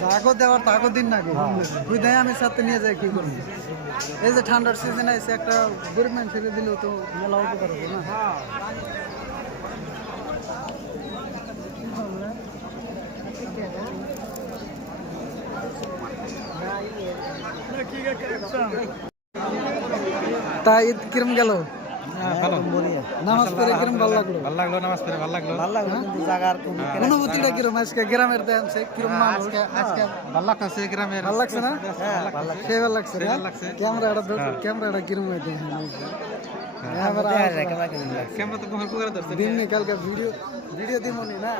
জাগো দেওয়ার তাগো দিন নাকি তুই দেয় আমি সাথে নিয়ে যাই কি করবি এই যে ঠান্ডার সিজনে এসে একটা গরিব মানুষকে দিলেও তো মেলা উপকার হবে না তা ঈদ কিরম গেল নামাজ পড়ে কিরম ভালো লাগলো নামাজ পড়ে ভালো লাগলো কিন্তু জায়গার অনুভূতিটা কিরম আজকে গ্রামের দেন সে কিরম মানুষ আজকে ভালো লাগছে গ্রামের ভালো লাগছে না সেই ভালো লাগছে ক্যামেরাটা ক্যামেরাটা কিরম হইতে ক্যামেরা তো ঘর করে ধরছে দিন কালকে ভিডিও দিব না